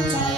time.